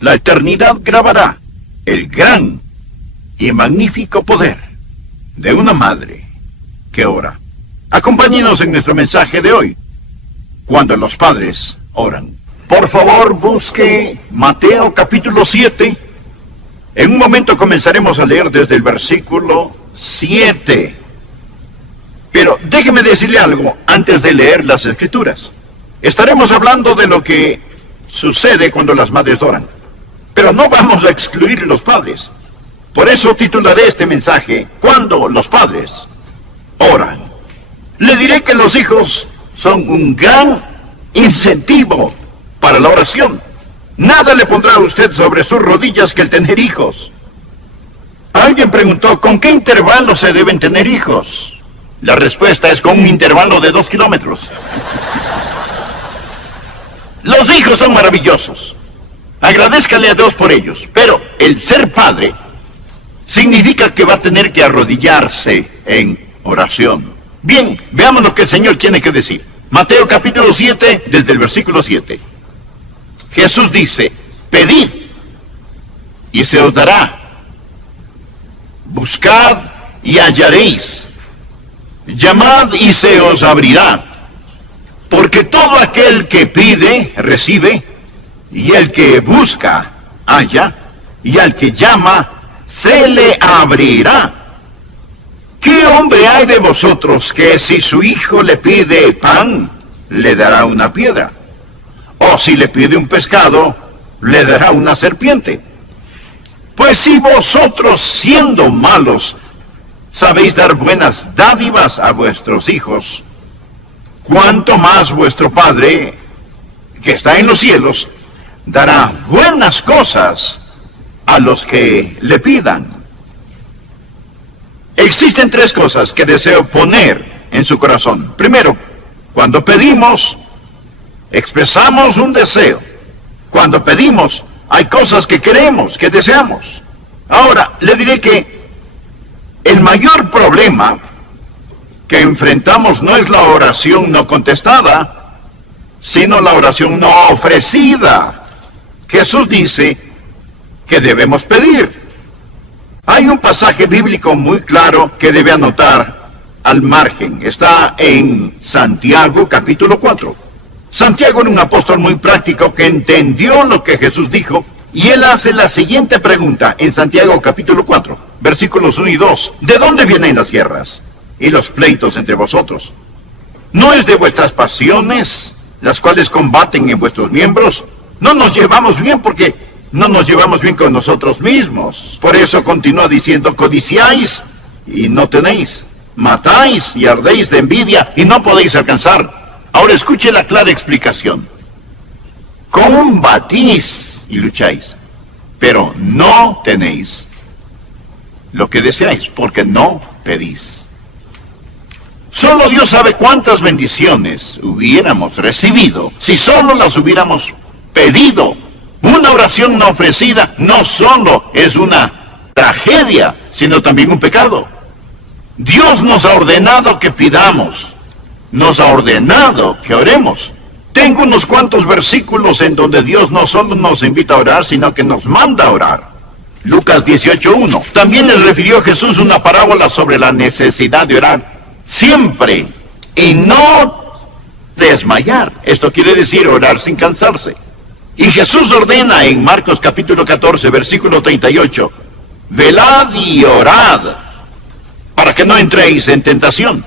La eternidad grabará el gran y magnífico poder de una madre que ora. Acompáñenos en nuestro mensaje de hoy, cuando los padres oran. Por favor, busque Mateo capítulo 7. En un momento comenzaremos a leer desde el versículo 7. Pero déjeme decirle algo antes de leer las Escrituras. Estaremos hablando de lo que sucede cuando las madres oran. Pero no vamos a excluir los padres. Por eso titularé este mensaje, Cuando los padres oran. Le diré que los hijos son un gran incentivo para la oración. Nada le pondrá a usted sobre sus rodillas que el tener hijos. Alguien preguntó, ¿con qué intervalo se deben tener hijos? La respuesta es con un intervalo de 2 kilómetros. Los hijos son maravillosos. Agradézcale a Dios por ellos. Pero el ser padre significa que va a tener que arrodillarse en oración. Bien, veamos lo que el Señor tiene que decir. Mateo capítulo 7, desde el versículo 7. Jesús dice, pedid y se os dará. Buscad y hallaréis. Llamad y se os abrirá. Porque todo aquel que pide, recibe, y el que busca, halla, y al que llama, se le abrirá. ¿Qué hombre hay de vosotros que si su hijo le pide pan, le dará una piedra? O si le pide un pescado, le dará una serpiente. Pues si vosotros, siendo malos, sabéis dar buenas dádivas a vuestros hijos, cuánto más vuestro Padre, que está en los cielos, dará buenas cosas a los que le pidan. Existen 3 cosas que deseo poner en su corazón. Primero, cuando pedimos, expresamos un deseo. Cuando pedimos, hay cosas que queremos, que deseamos. Ahora, le diré que el mayor problema que enfrentamos no es la oración no contestada, sino la oración no ofrecida. Jesús dice que debemos pedir. Hay un pasaje bíblico muy claro que debe anotar al margen. Está en Santiago capítulo 4. Santiago era un apóstol muy práctico que entendió lo que Jesús dijo, y él hace la siguiente pregunta en Santiago capítulo 4, versículos 1 y 2. ¿De dónde vienen las guerras y los pleitos entre vosotros? ¿No es de vuestras pasiones las cuales combaten en vuestros miembros? No nos llevamos bien porque no nos llevamos bien con nosotros mismos. Por eso continúa diciendo, codiciáis y no tenéis, matáis y ardéis de envidia y no podéis alcanzar. Ahora escuche la clara explicación. Combatís y lucháis, pero no tenéis lo que deseáis, porque no pedís. Solo Dios sabe cuántas bendiciones hubiéramos recibido si solo las hubiéramos pedido. Una oración no ofrecida no solo es una tragedia, sino también un pecado. Dios nos ha ordenado que pidamos, nos ha ordenado que oremos. Tengo unos cuantos versículos en donde Dios no solo nos invita a orar, sino que nos manda a orar. Lucas 18:1. También les refirió Jesús una parábola sobre la necesidad de orar siempre y no desmayar. Esto quiere decir orar sin cansarse. Y Jesús ordena en Marcos capítulo 14, versículo 38, velad y orad, para que no entréis en tentación.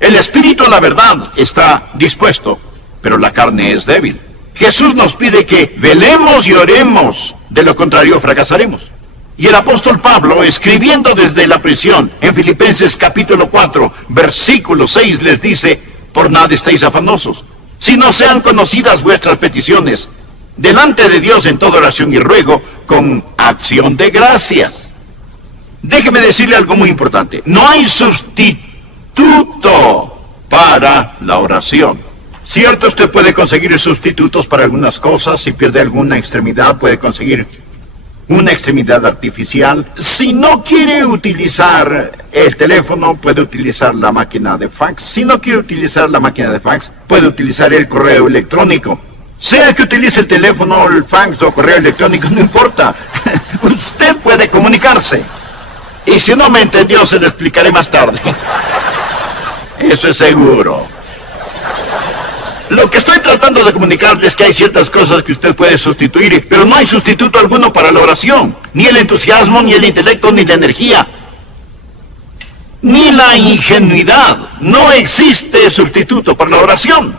El espíritu, la verdad, está dispuesto, pero la carne es débil. Jesús nos pide que velemos y oremos, de lo contrario fracasaremos. Y el apóstol Pablo, escribiendo desde la prisión, en Filipenses capítulo 4, versículo 6, les dice, por nada estéis afanosos, si no sean conocidas vuestras peticiones, delante de Dios en toda oración y ruego, con acción de gracias. Déjeme decirle algo muy importante. No hay sustituto para la oración. Cierto, usted puede conseguir sustitutos para algunas cosas. Si pierde alguna extremidad, puede conseguir una extremidad artificial. Si no quiere utilizar el teléfono, puede utilizar la máquina de fax. Si no quiere utilizar la máquina de fax, puede utilizar el correo electrónico. Sea que utilice el teléfono, el fax o correo electrónico, no importa. Usted puede comunicarse. Y si no me entendió, se lo explicaré más tarde. Eso es seguro. Lo que estoy tratando de comunicarles es que hay ciertas cosas que usted puede sustituir, pero no hay sustituto alguno para la oración. Ni el entusiasmo, ni el intelecto, ni la energía, ni la ingenuidad. No existe sustituto para la oración.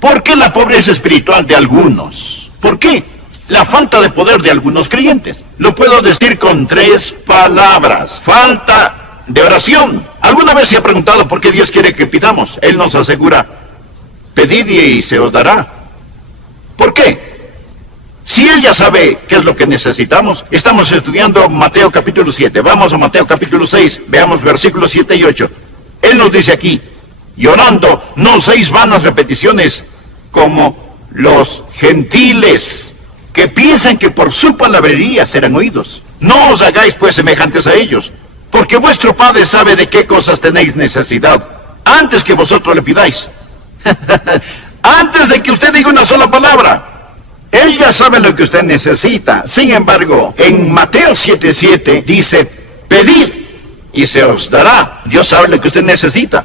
¿Por qué la pobreza espiritual de algunos? ¿Por qué? La falta de poder de algunos creyentes. Lo puedo decir con 3 palabras. Falta de oración. ¿Alguna vez se ha preguntado por qué Dios quiere que pidamos? Él nos asegura: pedid y se os dará. ¿Por qué? Si Él ya sabe qué es lo que necesitamos. Estamos estudiando Mateo capítulo 7. Vamos a Mateo capítulo 6. Veamos versículos 7 y 8. Él nos dice aquí: y orando, no uséis vanas repeticiones como los gentiles, que piensan que por su palabrería serán oídos. No os hagáis pues semejantes a ellos, porque vuestro Padre sabe de qué cosas tenéis necesidad, antes que vosotros le pidáis. Antes de que usted diga una sola palabra, Él ya sabe lo que usted necesita. Sin embargo, en Mateo 7:7 dice: pedid y se os dará. Dios sabe lo que usted necesita,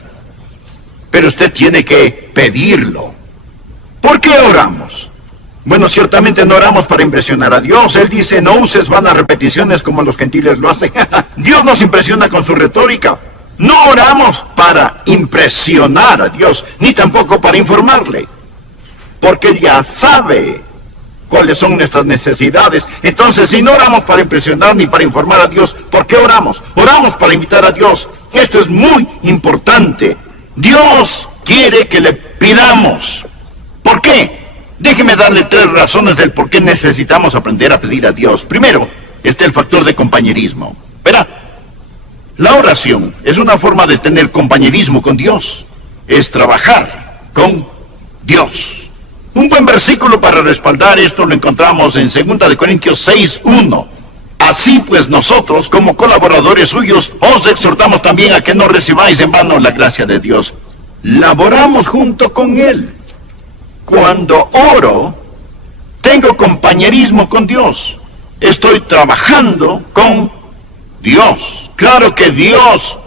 pero usted tiene que pedirlo. ¿Por qué oramos? Bueno, ciertamente no oramos para impresionar a Dios. Él dice: no uses vanas repeticiones como los gentiles lo hacen. Dios nos impresiona con su retórica. No oramos para impresionar a Dios, ni tampoco para informarle, porque Él ya sabe cuáles son nuestras necesidades. Entonces, si no oramos para impresionar ni para informar a Dios, ¿por qué oramos? Oramos para invitar a Dios. Esto es muy importante. Dios quiere que le pidamos. ¿Por qué? Déjeme darle 3 razones del por qué necesitamos aprender a pedir a Dios. Primero, está el factor de compañerismo. Verá, la oración es una forma de tener compañerismo con Dios. Es trabajar con Dios. Un buen versículo para respaldar esto lo encontramos en 2 Corintios 6:1. Así pues nosotros, como colaboradores suyos, os exhortamos también a que no recibáis en vano la gracia de Dios. Laboramos junto con Él. Cuando oro, tengo compañerismo con Dios. Estoy trabajando con Dios. Claro que Dios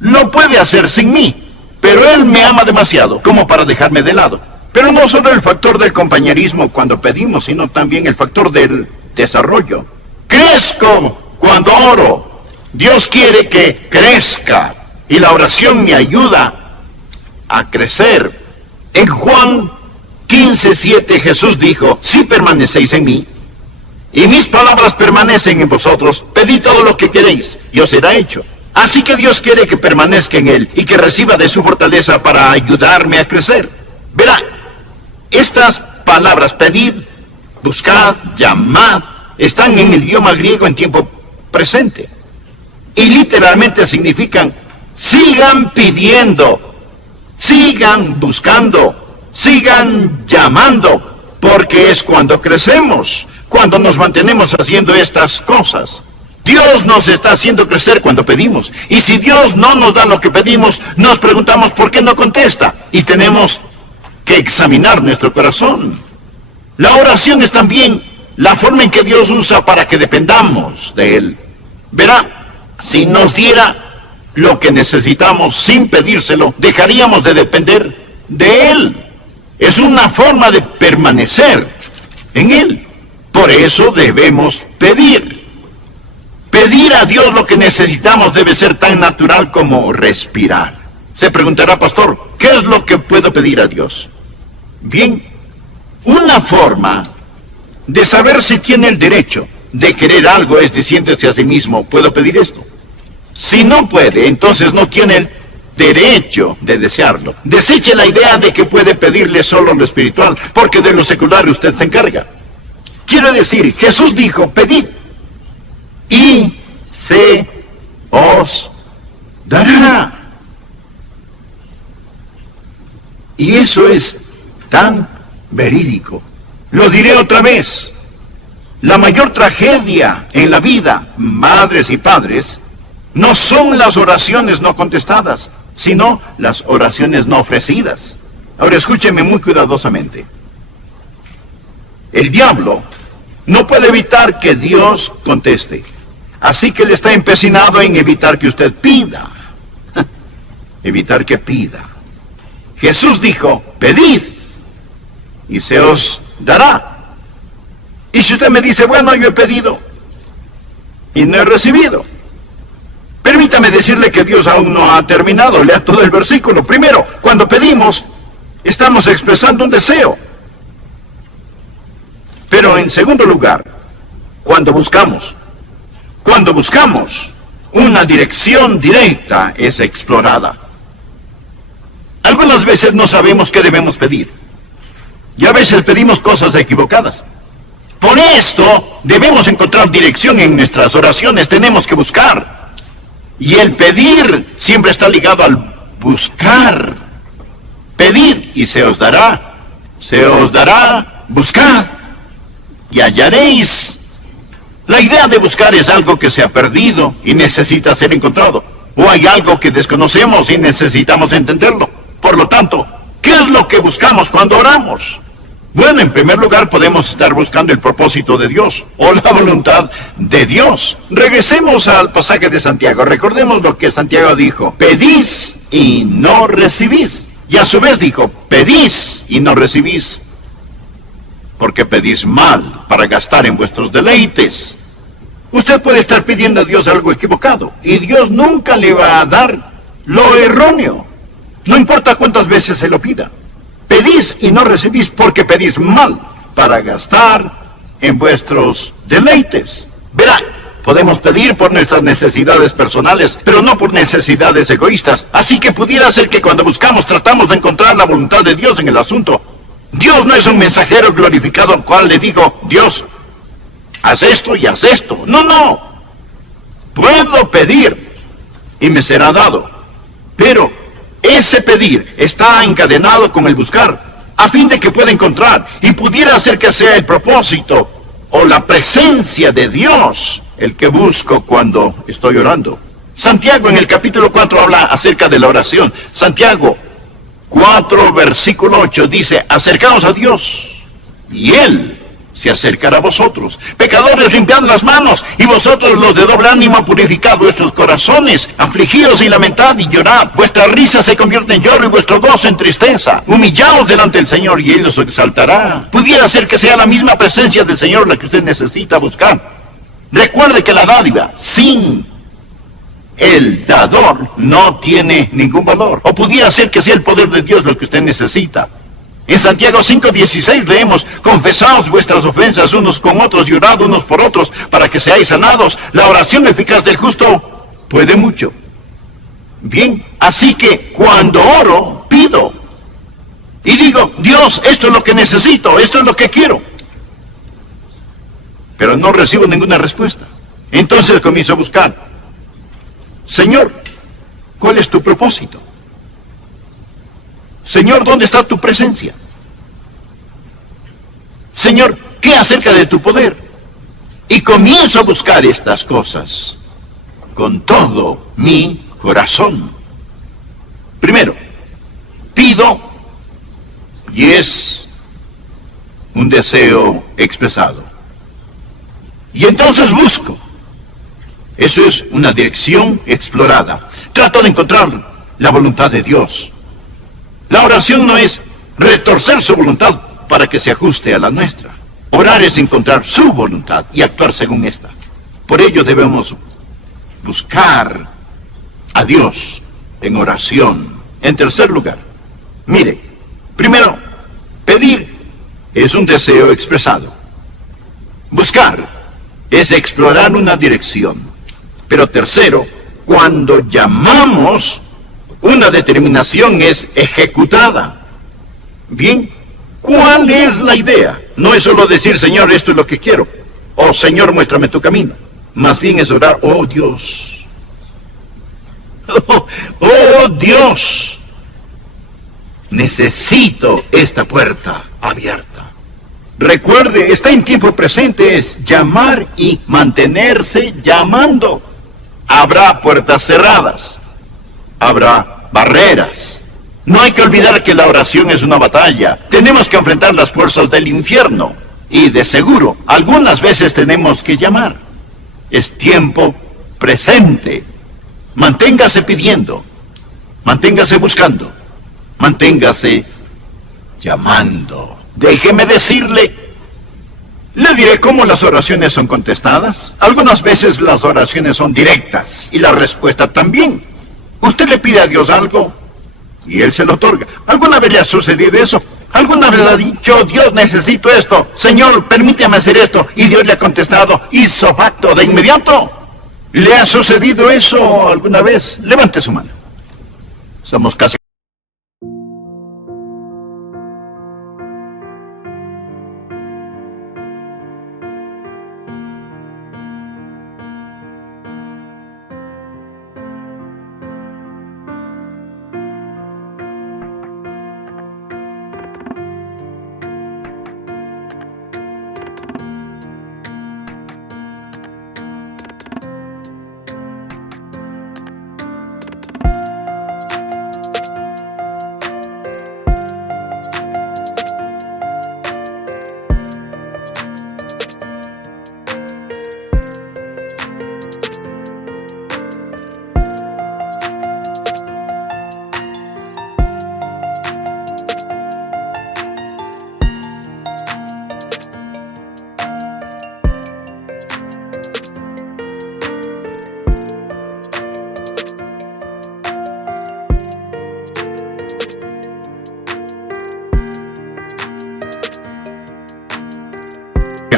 lo puede hacer sin mí, pero Él me ama demasiado como para dejarme de lado. Pero no solo el factor del compañerismo cuando pedimos, sino también el factor del desarrollo. Crezco cuando oro. Dios quiere que crezca y la oración me ayuda a crecer. En Juan 15:7 Jesús dijo: si permanecéis en mí y mis palabras permanecen en vosotros, pedid todo lo que queréis y os será hecho. Así que Dios quiere que permanezca en Él y que reciba de su fortaleza para ayudarme a crecer. Verá, estas palabras, pedid, buscad, llamad, están en el idioma griego en tiempo presente. Y literalmente significan: sigan pidiendo, sigan buscando, sigan llamando, porque es cuando crecemos, cuando nos mantenemos haciendo estas cosas. Dios nos está haciendo crecer cuando pedimos. Y si Dios no nos da lo que pedimos, nos preguntamos por qué no contesta. Y tenemos que examinar nuestro corazón. La oración es también la forma en que Dios usa para que dependamos de Él. Verá, si nos diera lo que necesitamos sin pedírselo, dejaríamos de depender de Él. Es una forma de permanecer en Él. Por eso debemos pedir. Pedir a Dios lo que necesitamos debe ser tan natural como respirar. Se preguntará: pastor, ¿qué es lo que puedo pedir a Dios? Bien, una forma de saber si tiene el derecho de querer algo es diciéndose a sí mismo: ¿puedo pedir esto? Si no puede, entonces no tiene el derecho de desearlo. Deseche la idea de que puede pedirle solo lo espiritual, porque de lo secular usted se encarga. Quiero decir, Jesús dijo: pedid y se os dará. Y eso es tan verídico. Lo diré otra vez. La mayor tragedia en la vida, madres y padres, no son las oraciones no contestadas, sino las oraciones no ofrecidas. Ahora escúcheme muy cuidadosamente. El diablo no puede evitar que Dios conteste. Así que él está empecinado en evitar que usted pida. Evitar que pida. Jesús dijo, pedid y se os dará. Y si usted me dice, bueno, yo he pedido y no he recibido, permítame decirle que Dios aún no ha terminado. Lea todo el versículo. Primero, cuando pedimos, estamos expresando un deseo. Pero en segundo lugar, cuando buscamos, una dirección directa es explorada. Algunas veces no sabemos qué debemos pedir. Y a veces pedimos cosas equivocadas. Por esto debemos encontrar dirección en nuestras oraciones. Tenemos que buscar. Y el pedir siempre está ligado al buscar. Pedid y se os dará. Se os dará. Buscad y hallaréis. La idea de buscar es algo que se ha perdido y necesita ser encontrado. O hay algo que desconocemos y necesitamos entenderlo. Por lo tanto, ¿qué es lo que buscamos cuando oramos? Bueno, en primer lugar podemos estar buscando el propósito de Dios o la voluntad de Dios. Regresemos al pasaje de Santiago. Recordemos lo que Santiago dijo. Pedís y no recibís. Y a su vez dijo, pedís y no recibís. Porque pedís mal para gastar en vuestros deleites. Usted puede estar pidiendo a Dios algo equivocado y Dios nunca le va a dar lo erróneo. No importa cuántas veces se lo pida. Pedís y no recibís porque pedís mal para gastar en vuestros deleites. Verá, podemos pedir por nuestras necesidades personales, pero no por necesidades egoístas. Así que pudiera ser que cuando buscamos tratamos de encontrar la voluntad de Dios en el asunto. Dios no es un mensajero glorificado al cual le digo, Dios, haz esto y haz esto. No. Puedo pedir y me será dado. Pero ese pedir está encadenado con el buscar, a fin de que pueda encontrar, y pudiera ser que sea el propósito o la presencia de Dios el que busco cuando estoy orando. Santiago en el capítulo 4 habla acerca de la oración. Santiago 4, versículo 8 dice, acercaos a Dios, y Él se acercará a vosotros. Pecadores, limpiad las manos, y vosotros los de doble ánimo, purificad vuestros corazones. Afligíos y lamentad y llorad. Vuestra risa se convierte en lloro y vuestro gozo en tristeza. Humillaos delante del Señor y Él os exaltará. Pudiera ser que sea la misma presencia del Señor la que usted necesita buscar. Recuerde que la dádiva sin el dador no tiene ningún valor. O pudiera ser que sea el poder de Dios lo que usted necesita. En Santiago 5:16 leemos, confesaos vuestras ofensas unos con otros y orad unos por otros para que seáis sanados. La oración eficaz del justo puede mucho. Bien, así que cuando oro, pido. Y digo, Dios, esto es lo que necesito, esto es lo que quiero. Pero no recibo ninguna respuesta. Entonces comienzo a buscar. Señor, ¿cuál es tu propósito? Señor, ¿dónde está tu presencia? Señor, ¿qué acerca de tu poder? Y comienzo a buscar estas cosas con todo mi corazón. Primero, pido y es un deseo expresado. Y entonces busco. Eso es una dirección explorada. Trato de encontrar la voluntad de Dios. La oración no es retorcer su voluntad para que se ajuste a la nuestra. Orar es encontrar su voluntad y actuar según esta. Por ello debemos buscar a Dios en oración. En tercer lugar, mire, primero, pedir es un deseo expresado. Buscar es explorar una dirección. Pero tercero, cuando llamamos, una determinación es ejecutada. Bien, ¿cuál es la idea? No es solo decir, Señor, esto es lo que quiero. O Señor, muéstrame tu camino. Más bien es orar, oh Dios. Oh Dios. Necesito esta puerta abierta. Recuerde, está en tiempo presente, es llamar y mantenerse llamando. Habrá puertas cerradas. Habrá barreras. No hay que olvidar que la oración es una batalla. Tenemos que enfrentar las fuerzas del infierno. Y de seguro, algunas veces tenemos que llamar. Es tiempo presente. Manténgase pidiendo. Manténgase buscando. Manténgase llamando. Déjeme decirle, le diré cómo las oraciones son contestadas. Algunas veces las oraciones son directas y la respuesta también. Usted le pide a Dios algo y Él se lo otorga. ¿Alguna vez le ha sucedido eso? ¿Alguna vez le ha dicho, Dios, necesito esto? Señor, permítame hacer esto. Y Dios le ha contestado, hizo facto de inmediato. ¿Le ha sucedido eso alguna vez? Levante su mano. Somos casi...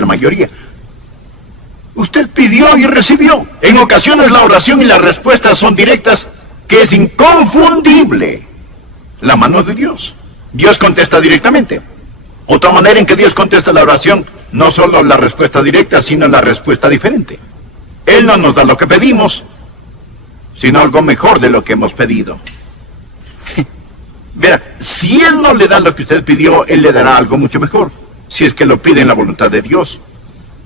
la mayoría. Usted pidió y recibió. En ocasiones la oración y las respuestas son directas, que es inconfundible. La mano de Dios. Dios contesta directamente. Otra manera en que Dios contesta la oración, no solo la respuesta directa, sino la respuesta diferente. Él no nos da lo que pedimos, sino algo mejor de lo que hemos pedido. Verá, si Él no le da lo que usted pidió, Él le dará algo mucho mejor. Si es que lo pide en la voluntad de Dios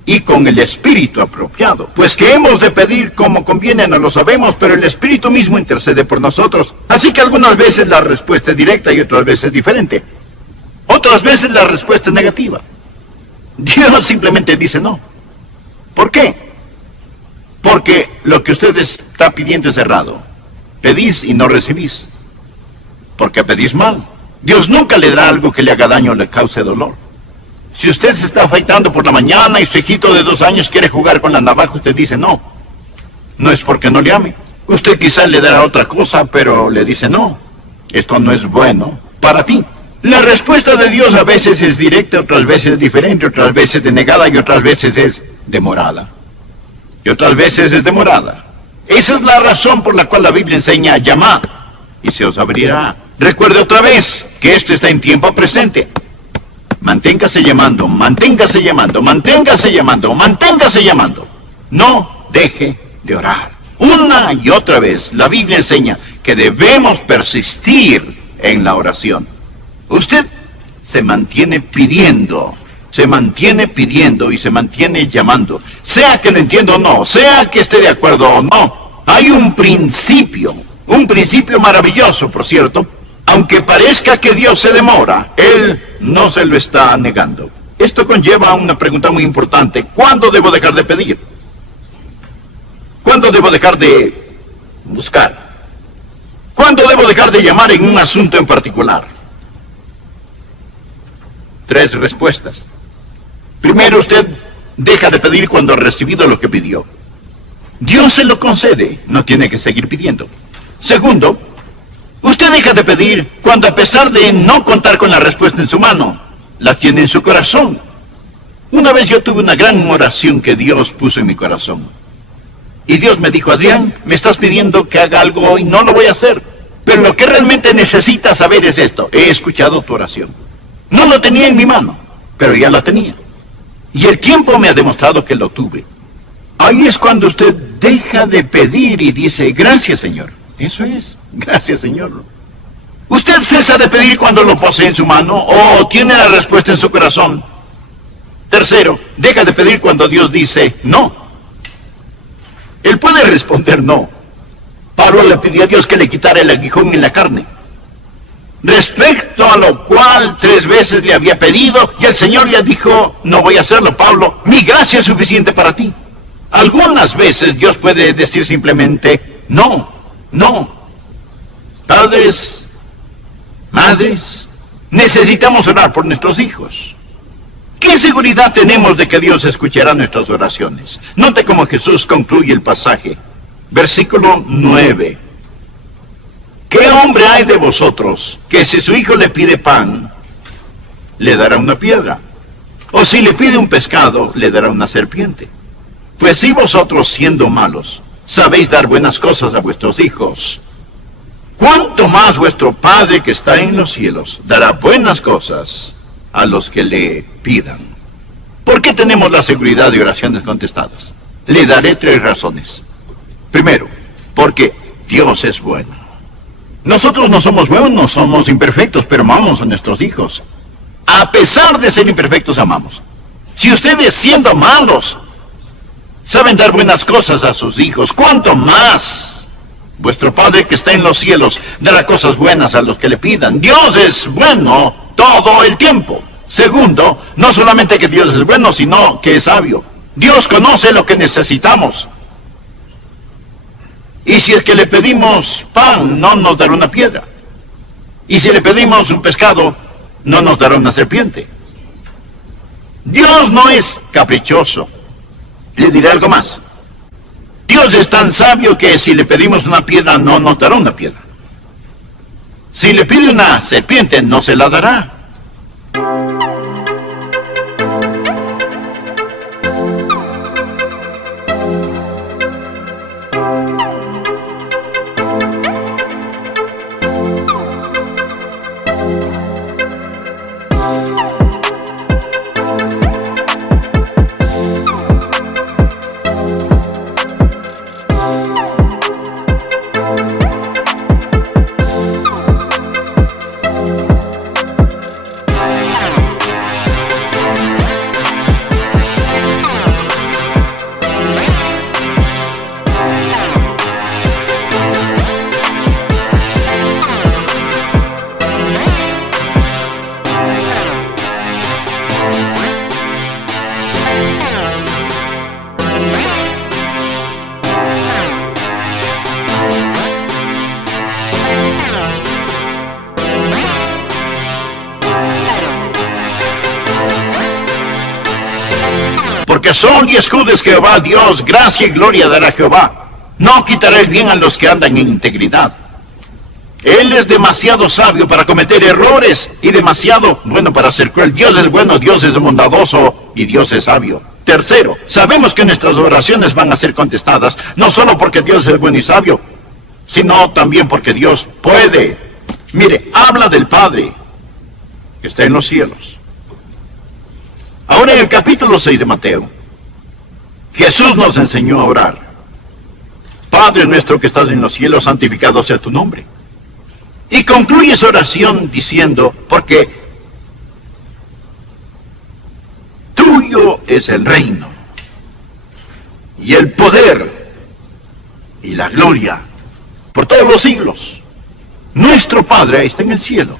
y con el espíritu apropiado. Pues que hemos de pedir como conviene no lo sabemos, pero el espíritu mismo intercede por nosotros. Así que algunas veces la respuesta es directa y otras veces diferente. Otras veces la respuesta es negativa. Dios simplemente dice no. ¿Por qué? Porque lo que usted está pidiendo es errado. Pedís y no recibís. Porque pedís mal. Dios nunca le dará algo que le haga daño o le cause dolor. Si usted se está afeitando por la mañana y su hijito de 2 años quiere jugar con la navaja, usted dice no. No es porque no le ame. Usted quizá le dará otra cosa, pero le dice no. Esto no es bueno para ti. La respuesta de Dios a veces es directa, otras veces diferente, otras veces denegada y otras veces es demorada. Y otras veces es demorada. Esa es la razón por la cual la Biblia enseña llamad y se os abrirá. Recuerde otra vez que esto está en tiempo presente. Manténgase llamando, manténgase llamando, manténgase llamando, manténgase llamando. No deje de orar. Una y otra vez la Biblia enseña que debemos persistir en la oración. Usted se mantiene pidiendo y se mantiene llamando. Sea que lo entienda o no, sea que esté de acuerdo o no, hay un principio maravilloso, por cierto. Aunque parezca que Dios se demora, Él no se lo está negando. Esto conlleva una pregunta muy importante. ¿Cuándo debo dejar de pedir? ¿Cuándo debo dejar de buscar? ¿Cuándo debo dejar de llamar en un asunto en particular? 3 respuestas. Primero, usted deja de pedir cuando ha recibido lo que pidió. Dios se lo concede, no tiene que seguir pidiendo. Segundo, usted deja de pedir cuando, a pesar de no contar con la respuesta en su mano, la tiene en su corazón. Una vez yo tuve una gran oración que Dios puso en mi corazón. Y Dios me dijo, Adrián, me estás pidiendo que haga algo hoy, no lo voy a hacer. Pero lo que realmente necesitas saber es esto. He escuchado tu oración. No lo tenía en mi mano, pero ya la tenía. Y el tiempo me ha demostrado que lo tuve. Ahí es cuando usted deja de pedir y dice, gracias, Señor. Eso es, gracias, Señor. ¿Usted cesa de pedir cuando lo posee en su mano o tiene la respuesta en su corazón? Tercero, deja de pedir cuando Dios dice no. Él puede responder no. Pablo le pidió a Dios que le quitara el aguijón en la carne. respecto a lo cual 3 veces le había pedido, y el Señor le dijo, no voy a hacerlo, Pablo, mi gracia es suficiente para ti. Algunas veces Dios puede decir simplemente, no, no. Padres, madres, necesitamos orar por nuestros hijos. ¿Qué seguridad tenemos de que Dios escuchará nuestras oraciones? Note cómo Jesús concluye el pasaje. Versículo 9. ¿Qué hombre hay de vosotros que si su hijo le pide pan, le dará una piedra? O si le pide un pescado, le dará una serpiente. Pues si vosotros, siendo malos, sabéis dar buenas cosas a vuestros hijos, ¿cuánto más vuestro Padre que está en los cielos dará buenas cosas a los que le pidan? ¿Por qué tenemos la seguridad de oraciones contestadas? Le daré 3 razones. Primero, porque Dios es bueno. Nosotros no somos buenos, somos imperfectos, pero amamos a nuestros hijos. A pesar de ser imperfectos, amamos. Si ustedes, siendo malos, saben dar buenas cosas a sus hijos, ¿cuánto más vuestro Padre que está en los cielos dará cosas buenas a los que le pidan? Dios es bueno todo el tiempo. Segundo, no solamente que Dios es bueno, sino que es sabio. Dios conoce lo que necesitamos. Y si es que le pedimos pan, no nos dará una piedra. Y si le pedimos un pescado, no nos dará una serpiente. Dios no es caprichoso. Le diré algo más. Dios es tan sabio que si le pedimos una piedra, no nos dará una piedra. Si le pide una serpiente, no se la dará. Porque sol y escudo es Jehová Dios, gracia y gloria dará Jehová. No quitará el bien a los que andan en integridad. Él es demasiado sabio para cometer errores y demasiado bueno para ser cruel. Dios es bueno, Dios es bondadoso y Dios es sabio. Tercero, sabemos que nuestras oraciones van a ser contestadas, no solo porque Dios es bueno y sabio, sino también porque Dios puede. Mire, habla del Padre que está en los cielos. Ahora en el capítulo 6 de Mateo, Jesús nos enseñó a orar. Padre nuestro que estás en los cielos, santificado sea tu nombre. Y concluye esa oración diciendo, porque tuyo es el reino, y el poder, y la gloria, por todos los siglos. Nuestro Padre está en el cielo.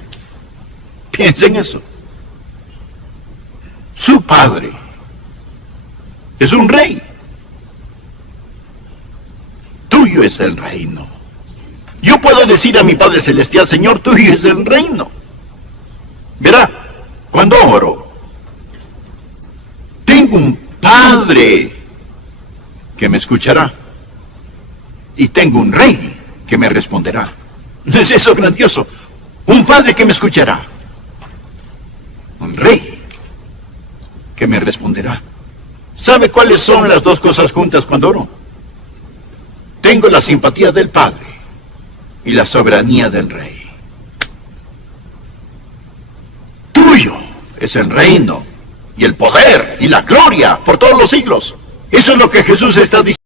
Piensa en eso. Su Padre es un rey. Tuyo es el reino. Yo puedo decir a mi Padre Celestial, Señor, tuyo es el reino. Verá, cuando oro, tengo un Padre que me escuchará. Y tengo un rey que me responderá. ¿No es eso grandioso? Un Padre que me escuchará. Un rey que me responderá. ¿Sabe cuáles son las dos cosas juntas cuando oro? Tengo la simpatía del Padre y la soberanía del Rey. Tuyo es el reino y el poder y la gloria por todos los siglos. Eso es lo que Jesús está diciendo.